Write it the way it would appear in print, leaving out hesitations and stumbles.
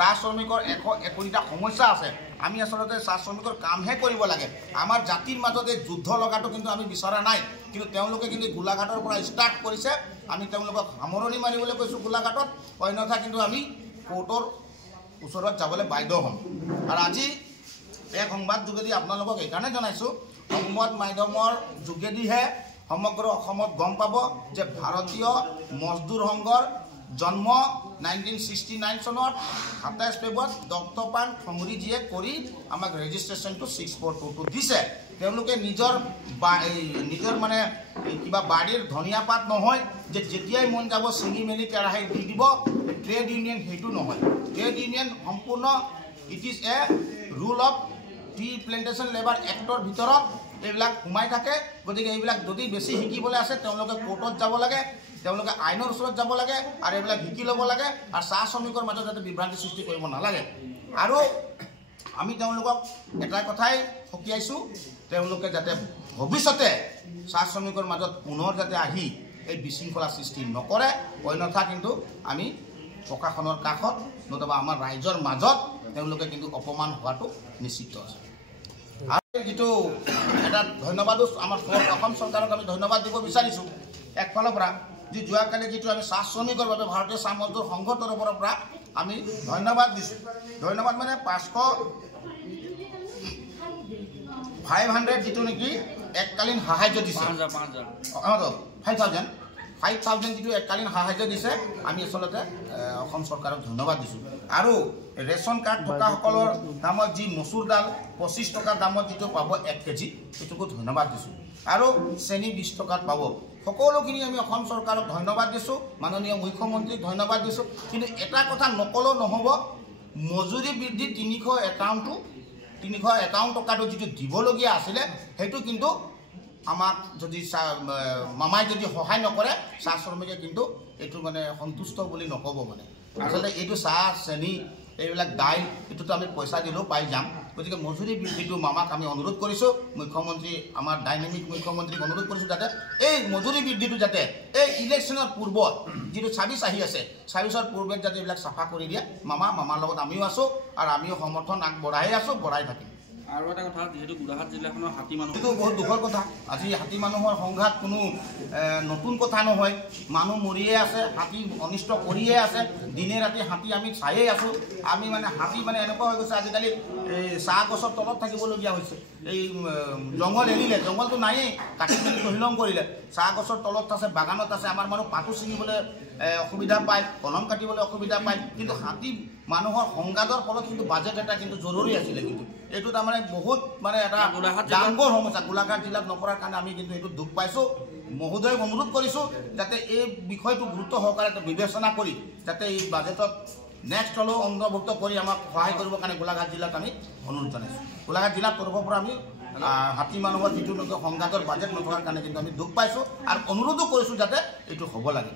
চাহ শ্ৰমিকৰ 101টা সমস্যা আছে। আমি আসলতে চাহ শ্ৰমিকৰ কামহে কৰিব লাগে। আমাৰ জাতিৰ মাজতে যুদ্ধ লগাটো কিন্তু আমি বিচৰা নাই, কিন্তু তেওঁলোকে কিন্তু গোলাঘাটৰ পৰা ষ্টাৰ্ট কৰিছে। আমি তেওঁলোকক সামৰণি মাৰিবলৈ কৈছোঁ গোলাঘাটত, অন্যথা কিন্তু আমি কোৰ্টৰ ওচৰত যাবলৈ বাধ্য হ'ম। আৰু আজি এই সংবাদ যোগেদি আপোনালোকক এইকাৰণে জনাইছোঁ, সংবাদ মাধ্যমৰ যোগেদিহে সমগ্ৰ অসমত গম পাব যে ভাৰতীয় মজদুৰ সংঘৰ জন্ম 1969 চনত 27 ফেব্ৰুৱাৰীত দত্তপান ঠমুৰীজীয়ে কৰি আমাক ৰেজিষ্ট্ৰেশ্যনটো 6422 দিছে। তেওঁলোকে নিজৰ মানে কিবা বাৰীৰ ধনিয়া পাত নহয় যে যেতিয়াই মন যাব ছিঙি মেলি কেৰাহী দি দিব। ট্ৰেড ইউনিয়ন সেইটো নহয়। ট্ৰেড ইউনিয়ন সম্পূৰ্ণ it is a rule of T plantation labour actor ভিতৰত এইবিলাক সোমাই থাকে। গতিকে এইবিলাক যদি বেছি শিকিবলৈ আছে তেওঁলোকে কোৰ্টত যাব লাগে, তেওঁলোকে আইনৰ ওচৰত যাব লাগে আৰু এইবিলাক শিকি ল'ব লাগে। আৰু চাহ শ্ৰমিকৰ মাজত যাতে বিভ্ৰান্তি সৃষ্টি কৰিব নালাগে। আৰু আমি তেওঁলোকক এটা কথাই সকীয়াইছোঁ, তেওঁলোকে যাতে ভৱিষ্যতে চাহ শ্ৰমিকৰ মাজত পুনৰ যাতে আহি এই বিশৃংখলা সৃষ্টি নকৰে, অন্যথা কিন্তু আমি প্ৰশাসনৰ কাষত নতুবা আমাৰ ৰাইজৰ মাজত তেওঁলোকে কিন্তু অপমান হোৱাটো নিশ্চিত আছে। আৰু যিটো এটা ধন্যবাদো আমাৰ অসম চৰকাৰক আমি ধন্যবাদ দিব বিচাৰিছোঁ। একফালৰ পৰা যি যোৱাকালি যিটো আমি চাহ শ্ৰমিকৰ বাবে ভাৰতীয় চাহ মজদুৰ সংঘৰ তৰফৰ পৰা আমি ধন্যবাদ দিছোঁ। ধন্যবাদ মানে 500 যিটো নেকি এককালীন সাহায্য দিছে, 5,000 যিটো এককালীন সাহায্য দিছে, আমি আচলতে অসম চৰকাৰক ধন্যবাদ দিছোঁ। আৰু ৰেচন কাৰ্ড থকাসকলৰ দামত যি মচুৰ দাল 25 টকাৰ দামত যিটো পাব 1 কেজি, সেইটোকো ধন্যবাদ দিছোঁ। আৰু চেনি 20 টকাত পাব। সকলোখিনি আমি অসম চৰকাৰক ধন্যবাদ দিছোঁ, মাননীয় মুখ্যমন্ত্ৰীক ধন্যবাদ দিছোঁ। কিন্তু এটা কথা নকলেও নহ'ব, মজুৰি বৃদ্ধি 351 টকাটো যিটো দিবলগীয়া আছিলে, সেইটো কিন্তু আমাক যদি মামাই যদি সহায় নকৰে চাহ শ্ৰমিকে কিন্তু এইটো মানে সন্তুষ্ট বুলি নক'ব। মানে আচলতে এইটো চাহ চেনি এইবিলাক দাইল এইটোতো আমি পইচা দিলেও পাই যাম। গতিকে মজুৰি বৃদ্ধিটো মামাক আমি অনুৰোধ কৰিছোঁ, মুখ্যমন্ত্ৰী আমাৰ ডাইনামিক মুখ্যমন্ত্ৰীক অনুৰোধ কৰিছোঁ যাতে এই মজুৰি বৃদ্ধিটো যাতে এই ইলেকশ্যনৰ পূৰ্বত যিটো 26 আহি আছে, 26ৰ পূৰ্বে যাতে এইবিলাক চাফা কৰি দিয়ে। মামাৰ লগত আমিও আছোঁ আৰু আমিও সমৰ্থন আগবঢ়াই আছোঁ, বঢ়াই থাকিম। আৰু এটা কথা, যিহেতু গোলাঘাট জিলাখনৰ হাতী মানুহ, এইটো বহুত দুখৰ কথা। আজি হাতী মানুহৰ সংঘাত কোনো নতুন কথা নহয়। মানুহ মৰিয়ে আছে, হাতী অনিষ্ট কৰিয়ে আছে, দিনে ৰাতি হাতী আমি চায়েই আছোঁ। আমি মানে হাতী মানে এনেকুৱা হৈ গৈছে আজিকালি এই চাহ গছৰ তলত থাকিবলগীয়া হৈছে। এই জংঘল এৰিলে, জংঘলটো নায়েই, কাটি মেলি তহিলং কৰিলে। চাহ গছৰ তলত আছে, বাগানত আছে। আমাৰ মানুহ পাতো ছিঙিবলৈ অসুবিধা পায়, কলম কাটিবলৈ অসুবিধা পায়। কিন্তু হাতী মানুহৰ সংঘাতৰ ফলত কিন্তু বাজেট এটা কিন্তু জৰুৰী আছিলে। কিন্তু এইটো তাৰমানে বহুত মানে এটা ডাঙৰ সমস্যা গোলাঘাট জিলাত নপৰাৰ কাৰণে আমি কিন্তু এইটো দুখ পাইছোঁ। মহোদয়ক অনুৰোধ কৰিছোঁ যাতে এই বিষয়টো গুৰুত্ব সহকাৰে বিবেচনা কৰি যাতে এই বাজেটত নেক্সট হ'লেও অন্তৰ্ভুক্ত কৰি আমাক সহায় কৰিবৰ কাৰণে গোলাঘাট জিলাত আমি অনুৰোধ জনাইছোঁ। গোলাঘাট জিলাৰ তৰফৰ পৰা আমি হাতী মানুহৰ যিটো সংঘাতৰ বাজেট নথকাৰ কাৰণে কিন্তু আমি দুখ পাইছোঁ আৰু অনুৰোধো কৰিছোঁ যাতে এইটো হ'ব লাগে।